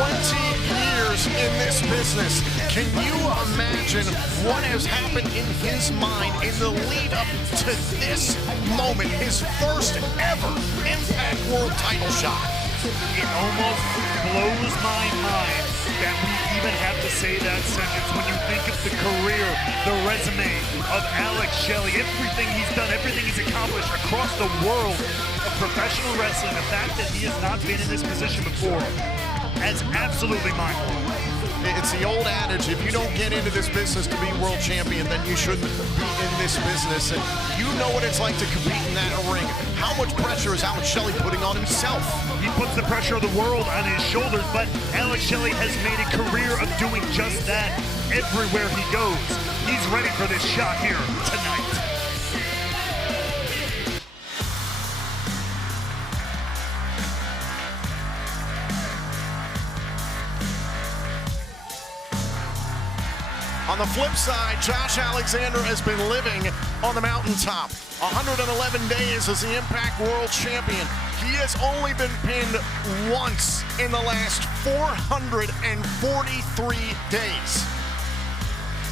years in this business. Can you imagine what has happened in his mind in the lead up to this moment, his first ever Impact World title shot? It almost blows my mind that we even have to say that sentence when you think of the career, the resume of Alex Shelley, everything he's done, everything he's accomplished across the world of professional wrestling. The fact that he has not been in this position before is absolutely mind-blowing. It's the old adage, if you don't get into this business to be world champion, then you shouldn't be in this business. And you know what it's like to compete in that ring. How much pressure is Alex Shelley putting on himself? He puts the pressure of the world on his shoulders, but Alex Shelley has made a career of doing just that everywhere he goes. He's ready for this shot here tonight. On the flip side, Josh Alexander has been living on the mountaintop. 111 days as the Impact World Champion. He has only been pinned once in the last 443 days.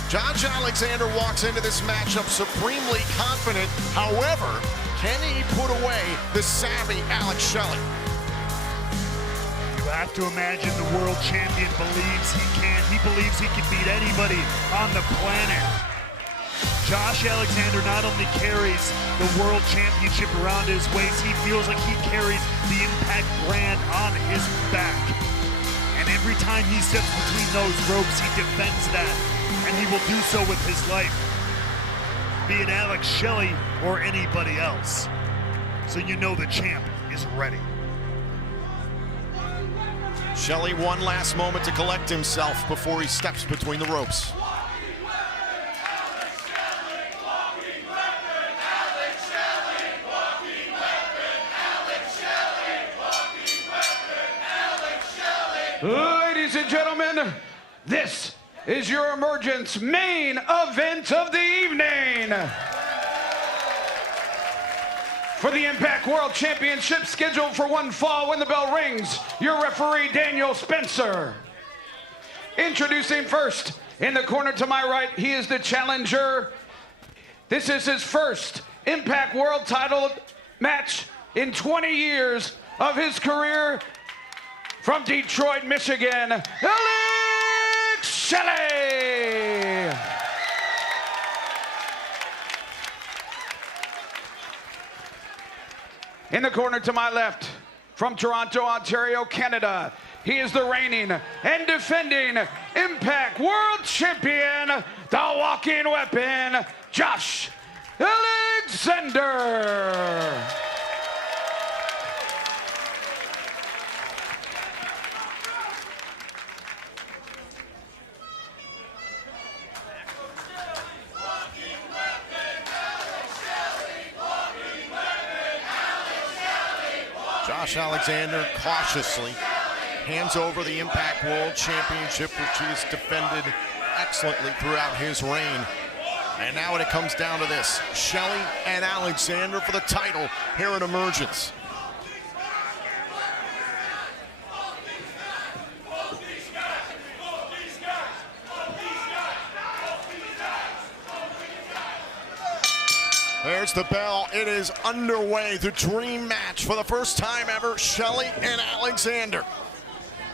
Josh Alexander walks into this matchup supremely confident. However, can he put away the savvy Alex Shelley? You have to imagine the world champion believes he can. He believes he can beat anybody on the planet. Josh Alexander not only carries the world championship around his waist, he feels like he carries the Impact brand on his back. And every time he steps between those ropes, he defends that. And he will do so with his life, be it Alex Shelley or anybody else. So you know the champ is ready. Shelley, one last moment to collect himself before he steps between the ropes. Ladies and gentlemen, this is your Emergence main event of the evening. For the Impact World Championship, scheduled for one fall when the bell rings, your referee, Daniel Spencer. Introducing first, in the corner to my right, he is the challenger. This is his first Impact World title match in 20 years of his career. From Detroit, Michigan, Alex Shelley. In the corner to my left, from Toronto, Ontario, Canada, he is the reigning and defending Impact World Champion, the walking weapon, Josh Alexander. Josh Alexander cautiously hands over the Impact World Championship, which he has defended excellently throughout his reign. And now when it comes down to this, Shelley and Alexander for the title here at Emergence. There's the bell. It is underway. The dream match for the first time ever, Shelley and Alexander.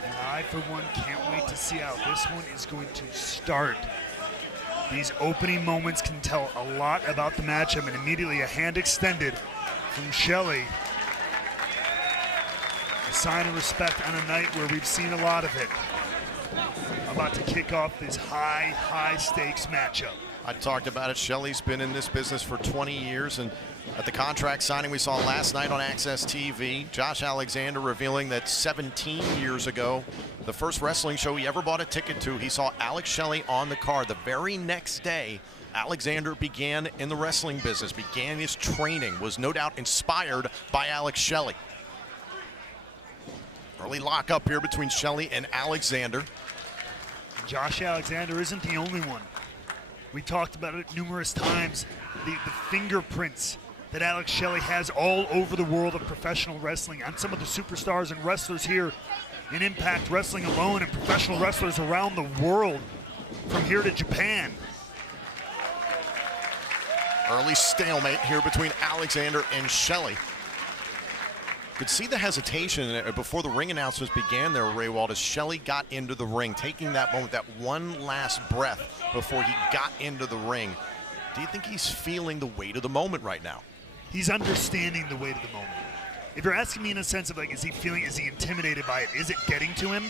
And I, for one, can't wait to see how this one is going to start. These opening moments can tell a lot about the matchup, and immediately a hand extended from Shelley. A sign of respect on a night where we've seen a lot of it. About to kick off this high stakes matchup. I talked about it. Shelley's been in this business for 20 years, and at the contract signing we saw last night on Access TV, Josh Alexander revealing that 17 years ago, the first wrestling show he ever bought a ticket to, he saw Alex Shelley on the card. The very next day, Alexander began in the wrestling business, began his training, was no doubt inspired by Alex Shelley. Early lockup here between Shelley and Alexander. Josh Alexander isn't the only one. We talked about it numerous times, the fingerprints that Alex Shelley has all over the world of professional wrestling on some of the superstars and wrestlers here in Impact Wrestling alone and professional wrestlers around the world from here to Japan. Early stalemate here between Alexander and Shelley. Could see the hesitation before the ring announcements began there, Ray Wald, as Shelley got into the ring, taking that moment, that one last breath before he got into the ring. Do you think he's feeling the weight of the moment right now? He's understanding the weight of the moment. If you're asking me in a sense of like, is he intimidated by it? Is it getting to him?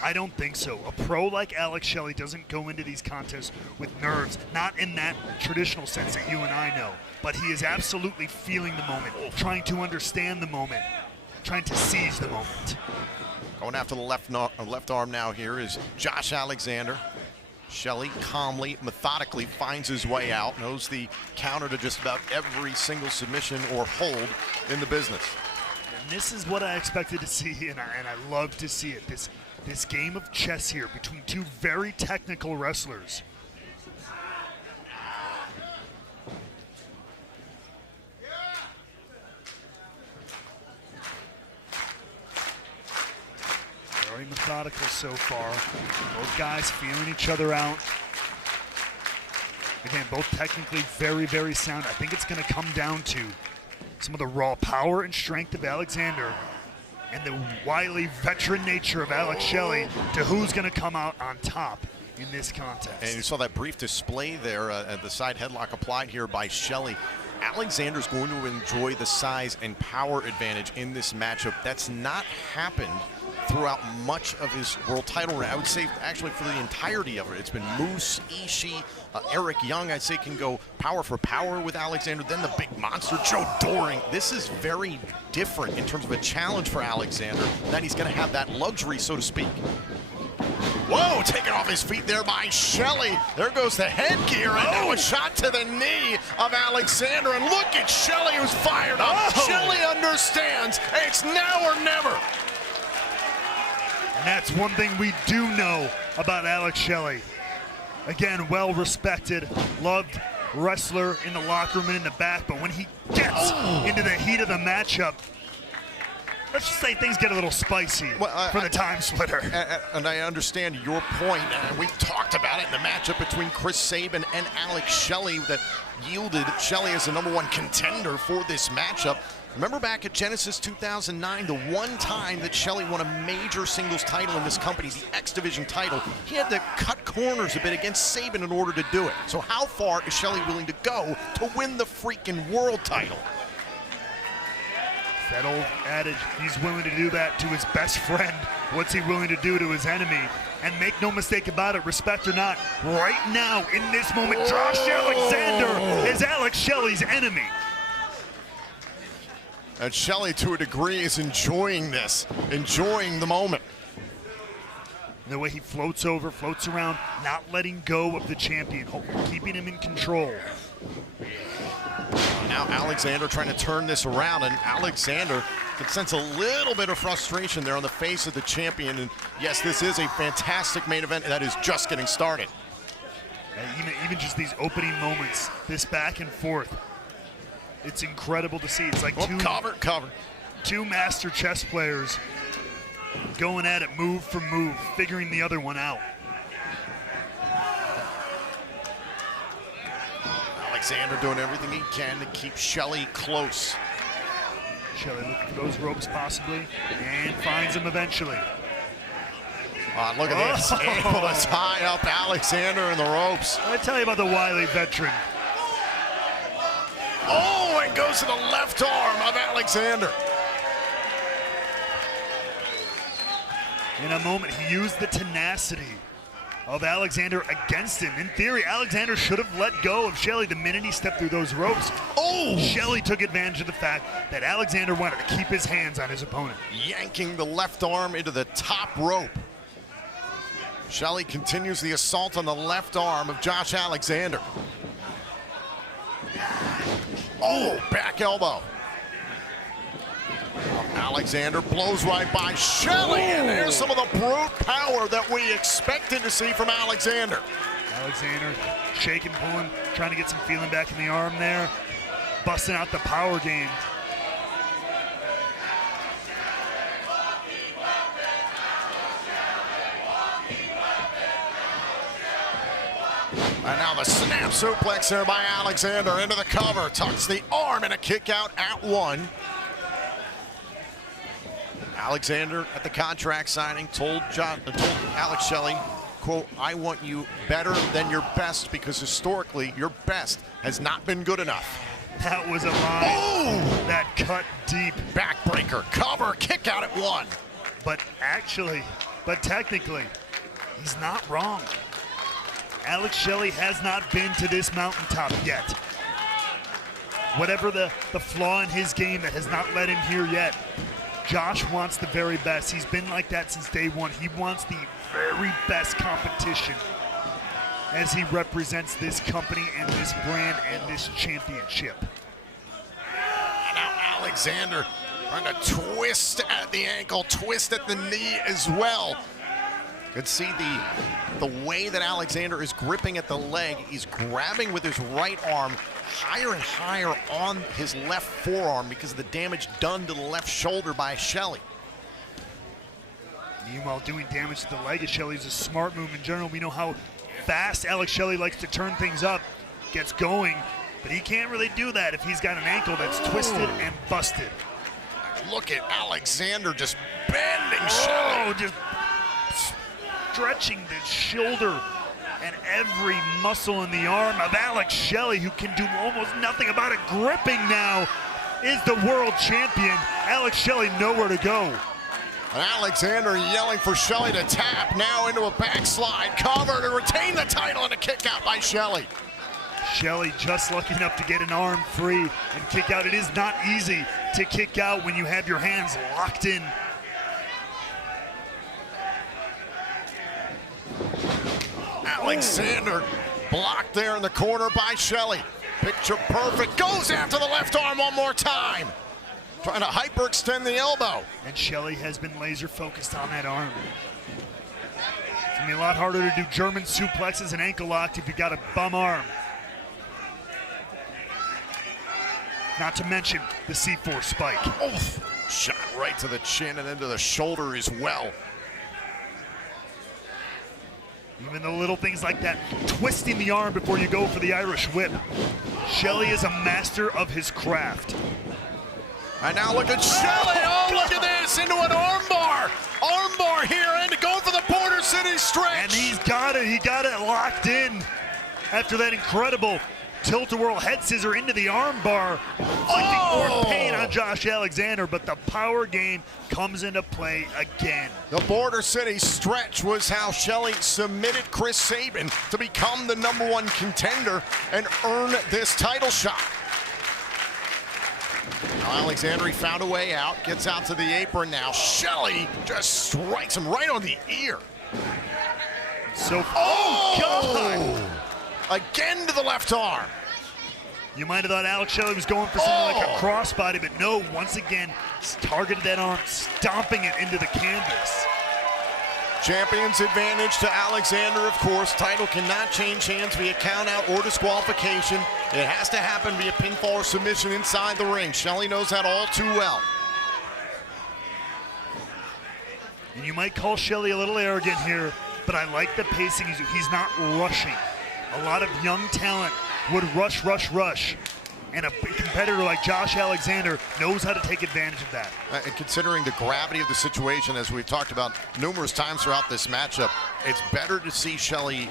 I don't think so. A pro like Alex Shelley doesn't go into these contests with nerves, not in that traditional sense that you and I know, but he is absolutely feeling the moment, trying to understand the moment, trying to seize the moment. Going after the left arm now here is Josh Alexander. Shelley calmly, methodically finds his way out, knows the counter to just about every single submission or hold in the business. And this is what I expected to see, and I love to see it. This game of chess here between two very technical wrestlers. Very methodical so far. Both guys feeling each other out. Again, both technically very, very sound. I think it's going to come down to some of the raw power and strength of Alexander and the wily veteran nature of Alex Shelley to who's going to come out on top in this contest. And you saw that brief display there at the side headlock applied here by Shelley. Alexander's going to enjoy the size and power advantage in this matchup. That's not happened throughout much of his world title reign. I would say actually for the entirety of it. It's been Moose, Ishii, Eric Young, I'd say, can go power for power with Alexander. Then the big monster, Joe Doring. This is very different in terms of a challenge for Alexander, that he's going to have that luxury, so to speak. Whoa, taken off his feet there by Shelley. There goes the headgear, and now a shot to the knee of Alexander. And look at Shelley, who's fired up. Shelley understands it's now or never. And that's one thing we do know about Alex Shelley. Again, well respected, loved wrestler in the locker room and in the back, but when he gets into the heat of the matchup, let's just say things get a little spicy for the time splitter. And I understand your point. We've talked about it in the matchup between Chris Sabin and Alex Shelley that yielded Shelley as the #1 contender for this matchup. Remember back at Genesis 2009, the one time that Shelley won a major singles title in this company, the X Division title, he had to cut corners a bit against Sabin in order to do it. So how far is Shelley willing to go to win the freaking world title? That old adage, he's willing to do that to his best friend. What's he willing to do to his enemy? And make no mistake about it, respect or not, right now, in this moment, Josh Alexander is Alex Shelley's enemy. And Shelley, to a degree, is enjoying this, enjoying the moment. The way he floats over, floats around, not letting go of the champion, keeping him in control. Now Alexander trying to turn this around, and Alexander can sense a little bit of frustration there on the face of the champion. And yes, this is a fantastic main event that is just getting started. Even just these opening moments, this back and forth, it's incredible to see. It's like two master chess players going at it move for move, figuring the other one out. Alexander doing everything he can to keep Shelley close. Shelley looking for those ropes possibly, and finds him eventually. Look at this, able to tie up Alexander in the ropes. I tell you about the wily veteran. Oh, and goes to the left arm of Alexander. In a moment, he used the tenacity of Alexander against him. In theory, Alexander should have let go of Shelley the minute he stepped through those ropes. Oh! Shelley took advantage of the fact that Alexander wanted to keep his hands on his opponent. Yanking the left arm into the top rope. Shelley continues the assault on the left arm of Josh Alexander. Oh, back elbow. Alexander blows right by Shelley, and there's some of the brute power that we expected to see from Alexander. Alexander shaking, pulling, trying to get some feeling back in the arm there, busting out the power game. And now the snap suplex there by Alexander into the cover. Tucks the arm and a kick out at 1. Alexander at the contract signing told Alex Shelley, quote, "I want you better than your best because historically your best has not been good enough." That was a line that cut deep. Backbreaker, cover, kick out at 1. But technically, he's not wrong. Alex Shelley has not been to this mountaintop yet. Whatever the flaw in his game that has not led him here yet, Josh wants the very best. He's been like that since day one. He wants the very best competition as he represents this company and this brand and this championship. And now Alexander trying to twist at the ankle, twist at the knee as well. Could see the way that Alexander is gripping at the leg. He's grabbing with his right arm higher and higher on his left forearm because of the damage done to the left shoulder by Shelley. Meanwhile, doing damage to the leg of Shelley is a smart move in general. We know how fast Alex Shelley likes to turn things up, gets going, but he can't really do that if he's got an ankle that's twisted and busted. Look at Alexander just bending Shelley. Just stretching the shoulder and every muscle in the arm of Alex Shelley, who can do almost nothing about it. Gripping now is the world champion. Alex Shelley nowhere to go. And Alexander yelling for Shelley to tap, now into a backslide cover to retain the title and a kick out by Shelley. Shelley just lucky enough to get an arm free and kick out. It is not easy to kick out when you have your hands locked in. Alexander blocked there in the corner by Shelley. Picture perfect, goes after the left arm one more time. Trying to hyperextend the elbow. And Shelley has been laser focused on that arm. It's gonna be a lot harder to do German suplexes and ankle locks if you got a bum arm. Not to mention the C4 spike. Oh, shot right to the chin and into the shoulder as well. Even the little things like that, twisting the arm before you go for the Irish whip. Shelley is a master of his craft. And now look at Shelley. Oh, look at this, into an armbar. Armbar here, and going for the Border City stretch. And he's got it. He got it locked in after that incredible tilt-a-whirl head scissor into the armbar, inflicting more pain on Josh Alexander, but the power game comes into play again. The Border City stretch was how Shelley submitted Chris Sabin to become the #1 contender and earn this title shot. Now Alexander found a way out, gets out to the apron now. Shelley just strikes him right on the ear. So, God! Again to the left arm. You might have thought Alex Shelley was going for something like a crossbody, but no, once again, targeted that arm, stomping it into the canvas. Champion's advantage to Alexander, of course. Title cannot change hands via count-out or disqualification. It has to happen via pinfall or submission inside the ring. Shelley knows that all too well. And you might call Shelley a little arrogant here, but I like the pacing. He's not rushing. A lot of young talent would rush, and a competitor like Josh Alexander knows how to take advantage of that. And considering the gravity of the situation, as we've talked about numerous times throughout this matchup, it's better to see Shelley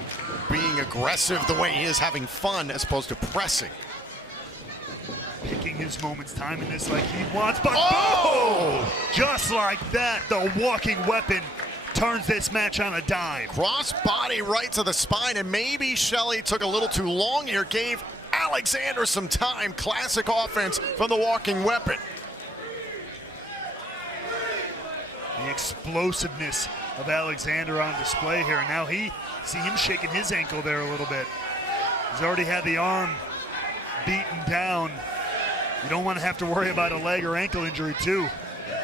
being aggressive the way he is, having fun, as opposed to pressing. Picking his moments, timing this like he wants, but boom! Just like that, the walking weapon turns this match on a dime. Cross body right to the spine, and maybe Shelley took a little too long here, gave Alexander some time. Classic offense from the walking weapon. The explosiveness of Alexander on display here. Now see him shaking his ankle there a little bit. He's already had the arm beaten down. You don't want to have to worry about a leg or ankle injury too.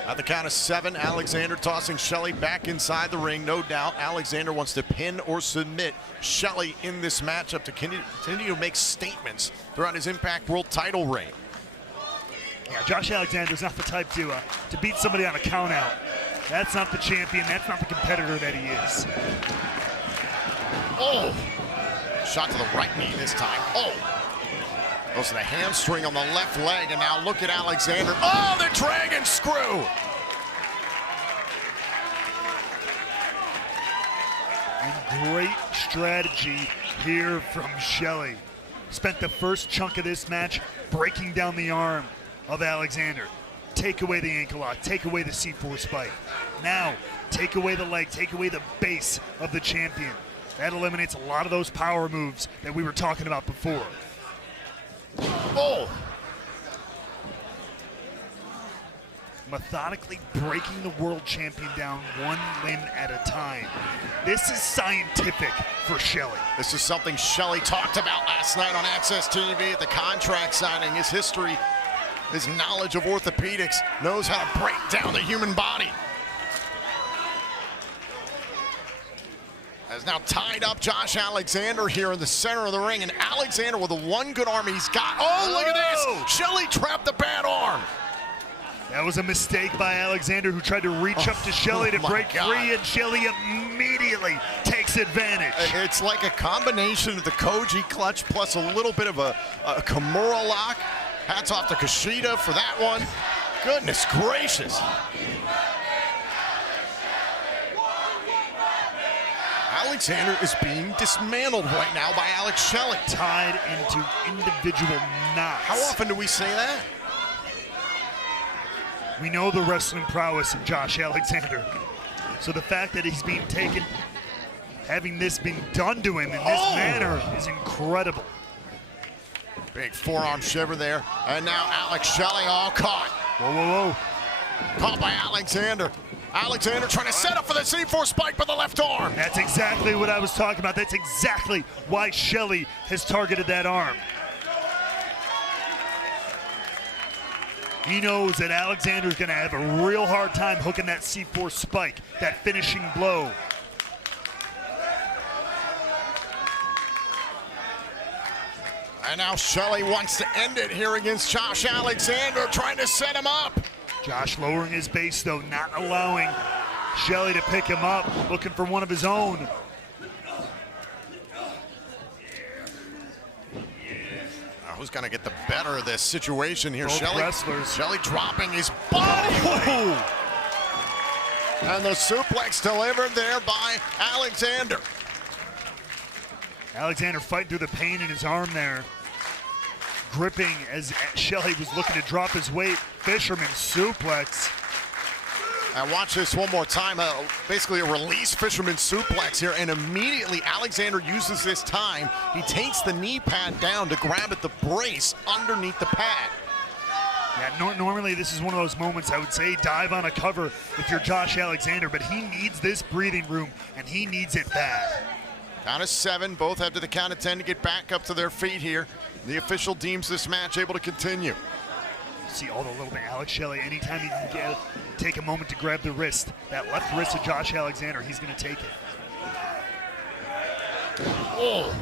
At the count of 7, Alexander tossing Shelley back inside the ring. No doubt Alexander wants to pin or submit Shelley in this matchup to continue to make statements throughout his Impact World title reign. Yeah, Josh Alexander's not the type to beat somebody on a count out. That's not the champion. That's not the competitor that he is. Shot to the right knee this time. Oh! Goes to the hamstring on the left leg, and now look at Alexander. Oh, the dragon screw! And great strategy here from Shelley. Spent the first chunk of this match breaking down the arm of Alexander. Take away the ankle lock, take away the C4 spike. Now, take away the leg, take away the base of the champion. That eliminates a lot of those power moves that we were talking about before. Oh! Methodically breaking the world champion down one limb at a time. This is scientific for Shelley. This is something Shelley talked about last night on Access TV at the contract signing. His history, his knowledge of orthopedics, knows how to break down the human body. Has now tied up Josh Alexander here in the center of the ring, and Alexander with the one good arm he's got. Oh, look at this! Shelley trapped the bad arm. That was a mistake by Alexander, who tried to reach up to Shelley to break free, and Shelley immediately takes advantage. It's like a combination of the Koji clutch plus a little bit of a Kimura lock. Hats off to Kushida for that one. Goodness gracious. Alexander is being dismantled right now by Alex Shelley. Tied into individual knots. How often do we say that? We know the wrestling prowess of Josh Alexander. So the fact that he's being taken, having this been done to him in this manner is incredible. Big forearm shiver there. And now Alex Shelley all caught. Whoa, whoa, whoa. Caught by Alexander. Alexander trying to set up for the C4 spike by the left arm. That's exactly what I was talking about. That's exactly why Shelley has targeted that arm. He knows that Alexander's gonna have a real hard time hooking that C4 spike, that finishing blow. And now Shelley wants to end it here against Josh Alexander, trying to set him up. Josh lowering his base though, not allowing Shelley to pick him up, looking for one of his own. Who's gonna get the better of this situation here? Both Shelley. wrestlers. Shelley dropping his body weight. And the suplex delivered there by Alexander. Alexander fighting through the pain in his arm there. Gripping as Shelley was looking to drop his weight. Fisherman suplex. And watch this one more time. Basically a release fisherman suplex here, and immediately Alexander uses this time. He takes the knee pad down to grab at the brace underneath the pad. Yeah, normally this is one of those moments I would say dive on a cover if you're Josh Alexander, but he needs this breathing room, and he needs it bad. Count of 7, both have to the count of 10 to get back up to their feet here. The official deems this match able to continue. See all the little bit, Alex Shelley, anytime he can take a moment to grab the wrist, that left wrist of Josh Alexander, he's gonna take it. Oh.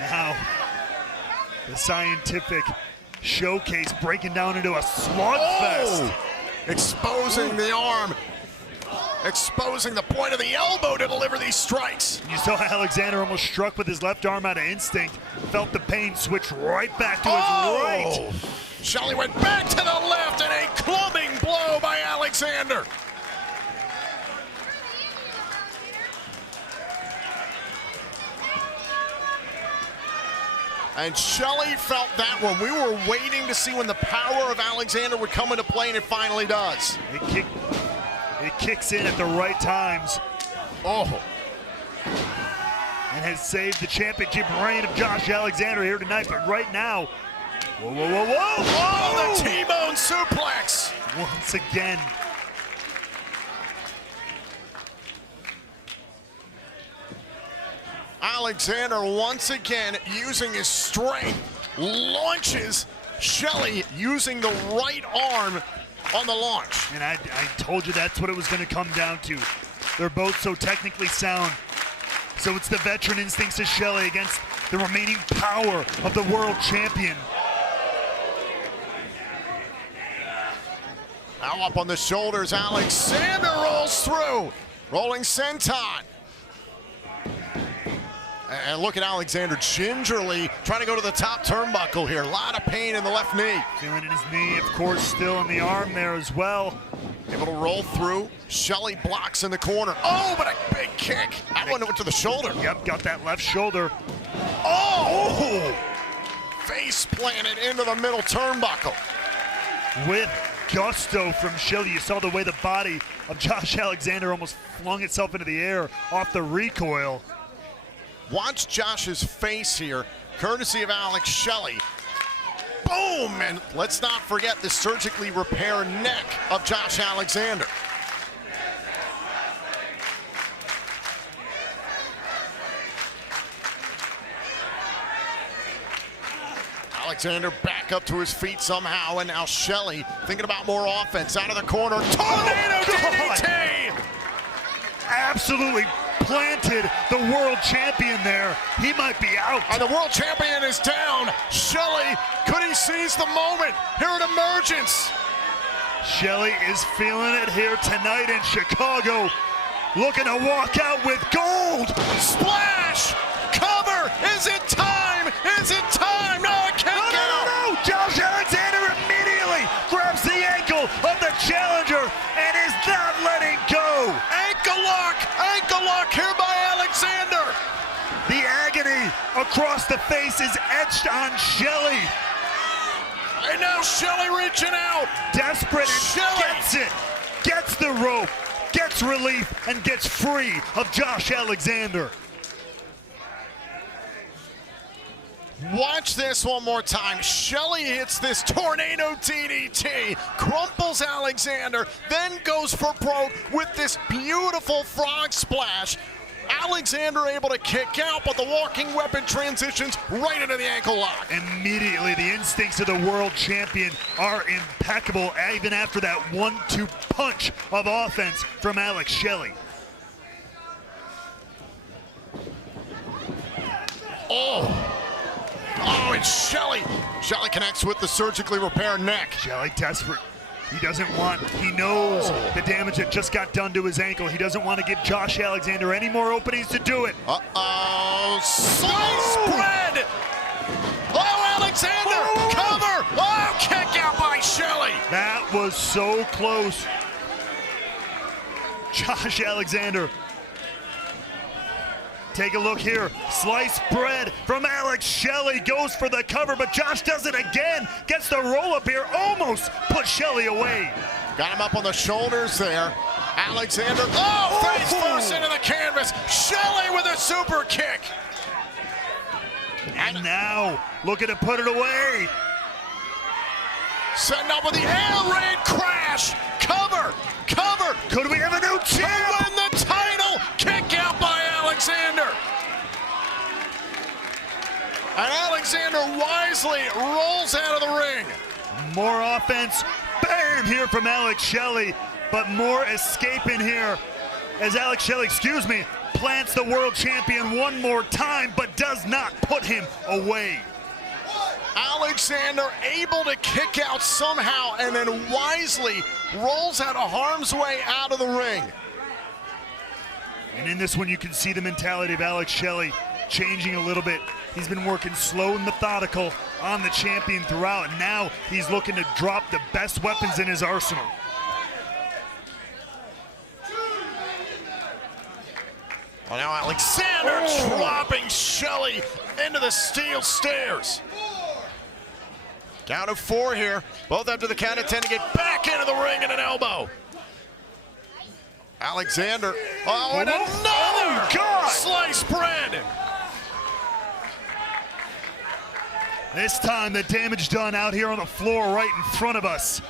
Now, the scientific showcase breaking down into a slugfest. Oh. Exposing the arm. Exposing the point of the elbow to deliver these strikes. You saw Alexander almost struck with his left arm out of instinct, felt the pain, switch right back to his right. Shelley went back to the left, and a clubbing blow by Alexander. And Shelley felt that one. We were waiting to see when the power of Alexander would come into play, and it finally does. It kicks in at the right times. Oh. And has saved the championship reign of Josh Alexander here tonight. But right now, whoa, whoa, whoa, whoa! Oh, the T-bone suplex! Once again. Alexander once again using his strength, launches Shelley using the right arm on the launch. And I told you that's what it was going to come down to. They're both so technically sound. So it's the veteran instincts of Shelley against the remaining power of the world champion. Now up on the shoulders, Alexander rolls through. Rolling senton. And look at Alexander gingerly trying to go to the top turnbuckle here. A lot of pain in the left knee. Feeling in his knee, of course, still in the arm there as well. Able to roll through. Shelley blocks in the corner. Oh, but a big kick. That one went to the shoulder. Yep, got that left shoulder. Oh! Face planted into the middle turnbuckle. With gusto from Shelley. You saw the way the body of Josh Alexander almost flung itself into the air off the recoil. Watch Josh's face here, courtesy of Alex Shelley. Boom! And let's not forget the surgically repaired neck of Josh Alexander. Alexander back up to his feet somehow, and now Shelley thinking about more offense. Out of the corner, tornado DDT! Absolutely planted the world champion there. He might be out. And the world champion is down. Shelley, could he seize the moment here at Emergence? Shelley is feeling it here tonight in Chicago. Looking to walk out with gold. Splash! Cover! Is it time? Is it time? No, it can't get out. No! Josh Alexander immediately grabs the ankle of the challenger and is not letting go. Ankle lock here by Alexander. The agony across the face is etched on Shelley. And now Shelley reaching out. Desperate and Shelley gets it. Gets the rope, gets relief, and gets free of Josh Alexander. Watch this one more time. Shelley hits this tornado DDT, crumples Alexander, then goes for broke with this beautiful frog splash. Alexander able to kick out, but the walking weapon transitions right into the ankle lock. Immediately, the instincts of the world champion are impeccable, even after that 1-2 punch of offense from Alex Shelley. Oh, it's Shelley. Shelley connects with the surgically repaired neck. Shelley desperate. He doesn't want, he knows the damage that just got done to his ankle. He doesn't want to give Josh Alexander any more openings to do it. Uh-oh, slice spread. Oh, Alexander, cover. Oh, kick out by Shelley. That was so close. Josh Alexander. Take a look here. Sliced bread from Alex Shelley. Goes for the cover, but Josh does it again. Gets the roll up here. Almost put Shelley away. Got him up on the shoulders there. Alexander, face first into the canvas. Shelley with a super kick. And now, looking to put it away. Setting up with the air raid crash. Cover. Could we have a new champ? To win the title. Kick out by Alexander. And Alexander wisely rolls out of the ring. More offense. Bam! Here from Alex Shelley. But more escape in here as Alex Shelley, plants the world champion one more time, but does not put him away. Alexander able to kick out somehow and then wisely rolls out of harm's way out of the ring. And in this one, you can see the mentality of Alex Shelley changing a little bit. He's been working slow and methodical on the champion throughout, and now he's looking to drop the best weapons in his arsenal. Well, now Alexander dropping Shelley into the steel stairs. Count of 4 here. Both up to the count of 10 to get back into the ring and an elbow. Alexander, and another sliced bread. This time the damage done out here on the floor right in front of us.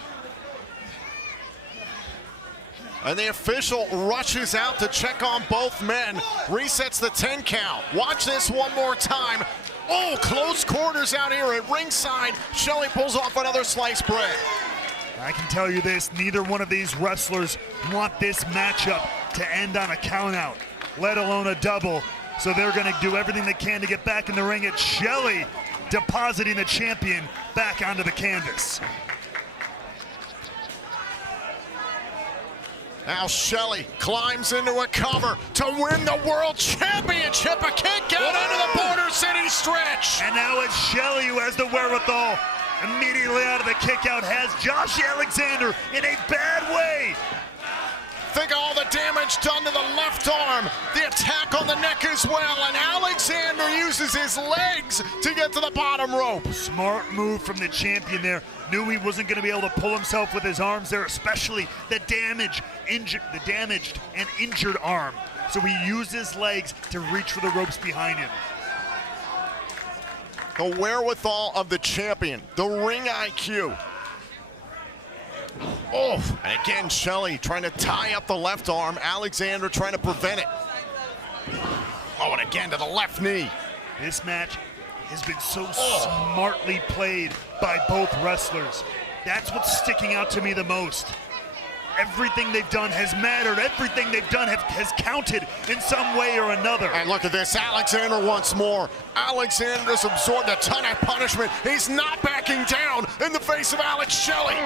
And the official rushes out to check on both men, resets the 10 count. Watch this one more time. Oh, close quarters out here at ringside. Shelley pulls off another sliced bread. I can tell you this, neither one of these wrestlers want this matchup to end on a count out, let alone a double. So they're gonna do everything they can to get back in the ring. It's Shelley depositing the champion back onto the canvas. Now Shelley climbs into a cover to win the World Championship. A kick out into the Border City stretch. And now it's Shelley who has the wherewithal. Immediately out of the kick out has Josh Alexander in a bad way. Think of all the damage done to the left arm, the attack on the neck as well, and Alexander uses his legs to get to the bottom rope. Smart move from the champion there. Knew he wasn't going to be able to pull himself with his arms there, especially the damaged and injured arm. So he used his legs to reach for the ropes behind him. The wherewithal of the champion, the ring IQ. Oh, and again, Shelley trying to tie up the left arm. Alexander trying to prevent it. Oh, and again to the left knee. This match has been so smartly played by both wrestlers. That's what's sticking out to me the most. Everything they've done has mattered. Everything they've done has counted in some way or another. And look at this, Alexander once more. Alexander's absorbed a ton of punishment. He's not backing down in the face of Alex Shelley.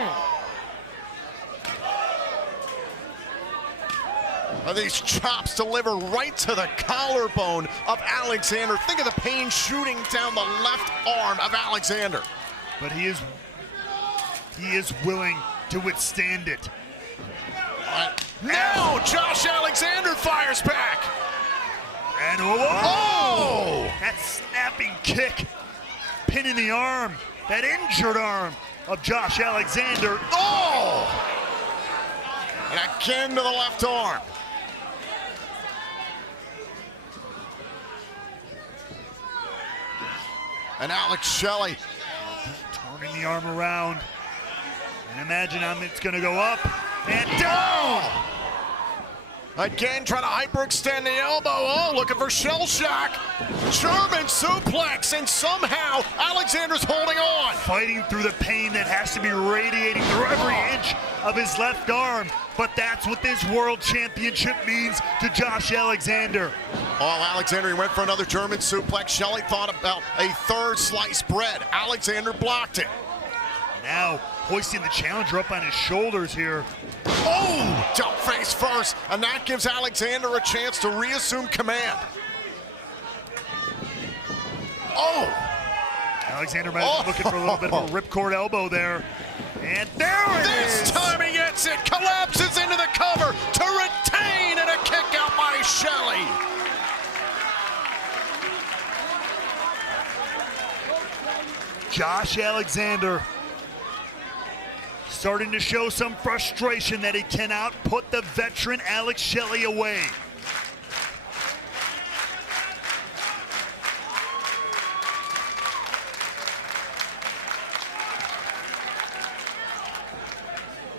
These chops deliver right to the collarbone of Alexander. Think of the pain shooting down the left arm of Alexander. But he is willing to withstand it. Now Josh Alexander fires back. And that snapping kick, pinning the arm, that injured arm of Josh Alexander. And again to the left arm. And Alex Shelley turning the arm around. And imagine how it's going to go up and down. Again, trying to hyperextend the elbow. Oh, looking for shell shock. German suplex, and somehow Alexander's holding on. Fighting through the pain that has to be radiating through every inch of his left arm. But that's what this World Championship means to Josh Alexander. Oh, Alexander, he went for another German suplex. Shelley thought about a third sliced bread. Alexander blocked it. Now hoisting the challenger up on his shoulders here. Oh, jump face first, and that gives Alexander a chance to reassume command. Oh! Alexander might have been looking for a little bit of a ripcord elbow there. And there it is! This time he gets it, collapses into the cover to retain, and a kick out by Shelley. Josh Alexander starting to show some frustration that he cannot put the veteran Alex Shelley away.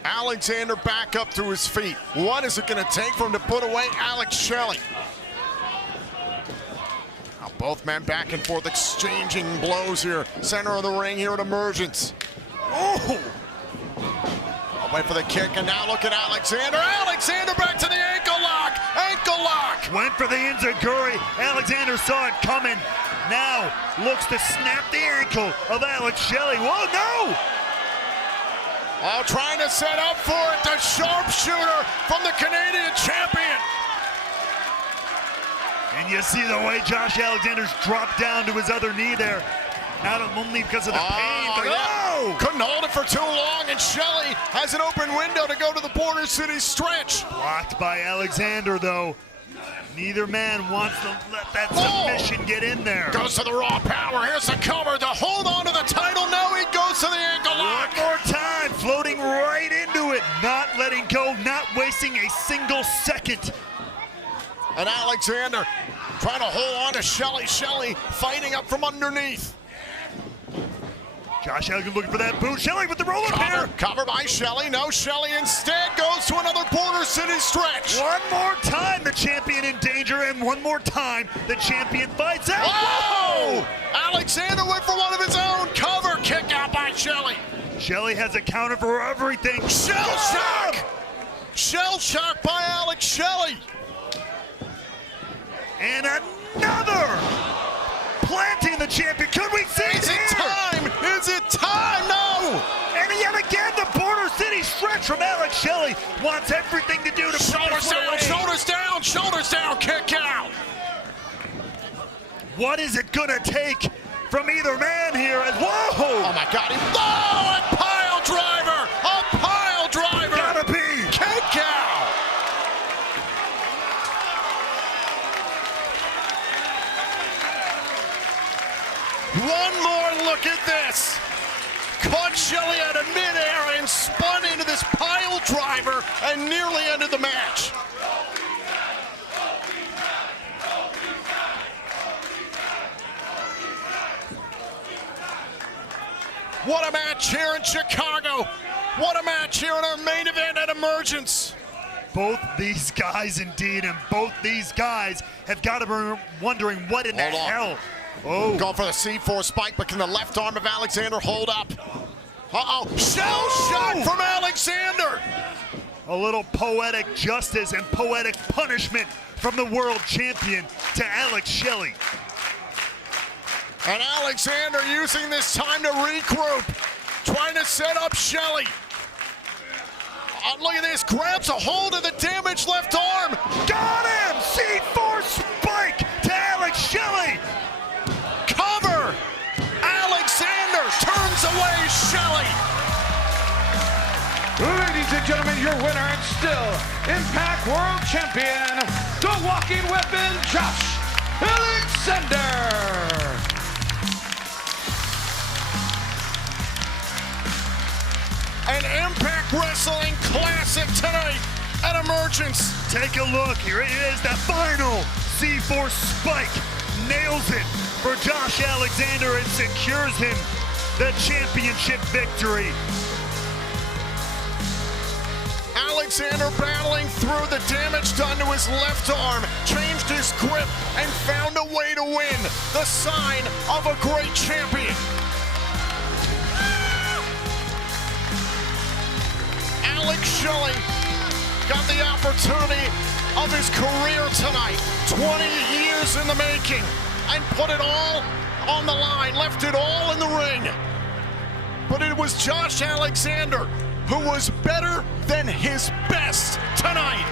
Alexander back up to his feet. What is it going to take for him to put away Alex Shelley? Now both men back and forth exchanging blows here. Center of the ring here at Emergence. Oh! Wait for the kick, and now look at Alexander. Alexander back to the ankle lock. Ankle lock. Went for the enziguri. Alexander saw it coming. Now looks to snap the ankle of Alex Shelley. Whoa, no! Oh, trying to set up for it. The sharpshooter from the Canadian champion. And you see the way Josh Alexander's dropped down to his other knee there. Not only because of the pain, but couldn't hold it for too long, and Shelley has an open window to go to the Border City stretch. Blocked by Alexander, though. Neither man wants to let that submission get in there. Goes to the raw power. Here's the cover to hold on to the title. No, he goes to the ankle lock. One more time, floating right into it. Not letting go, not wasting a single second. And Alexander trying to hold on to Shelley. Shelley fighting up from underneath. Josh Alexander looking for that boot. Shelley with the roll-up here. Cover by Shelley. No, Shelley instead goes to another Border City stretch. One more time, the champion in danger, and one more time, the champion fights out. Whoa! Alexander went for one of his own. Cover kick out by Shelley. Shelley has a counter for everything. Shell shock! Shell shock by Alex Shelley. And another planting the champion. Could we see it here? Is it time? No! And yet again, the Border City stretch from Alex Shelley. wants everything to do to Shoulders down, kick out. What is it gonna take from either man here? Whoa! Oh my God, a pile driver, Gotta be! kick out. One more look at this. Caught Shelley out of midair and spun into this pile driver and nearly ended the match. What a match here in Chicago. What a match here in our main event at Emergence. Both these guys indeed, and both these guys have got to be wondering what in the hell. Oh. Going for the C4 spike, but can the left arm of Alexander hold up? Shell shot from Alexander. A little poetic justice and poetic punishment from the world champion to Alex Shelley. And Alexander using this time to regroup, trying to set up Shelley. Look at this, grabs a hold of the damaged left arm. Got him! C4 spike to Alex Shelley. Cover! Alexander turns away Shelley. Ladies and gentlemen, your winner and still Impact World Champion, the walking weapon, Josh Alexander. An Impact Wrestling Classic tonight at Emergence. Take a look, here it is, the final C4 spike. Nails it for Josh Alexander and secures him the championship victory. Alexander battling through the damage done to his left arm, changed his grip, and found a way to win. The sign of a great champion. Alex Shelley got the opportunity of his career tonight. 20 years in the making, and put it all on the line, left it all in the ring. But it was Josh Alexander who was better than his best tonight.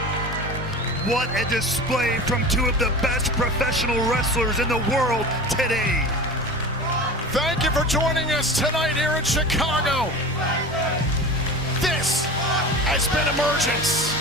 What a display from two of the best professional wrestlers in the world today. Thank you for joining us tonight here in Chicago. This has been Emergence.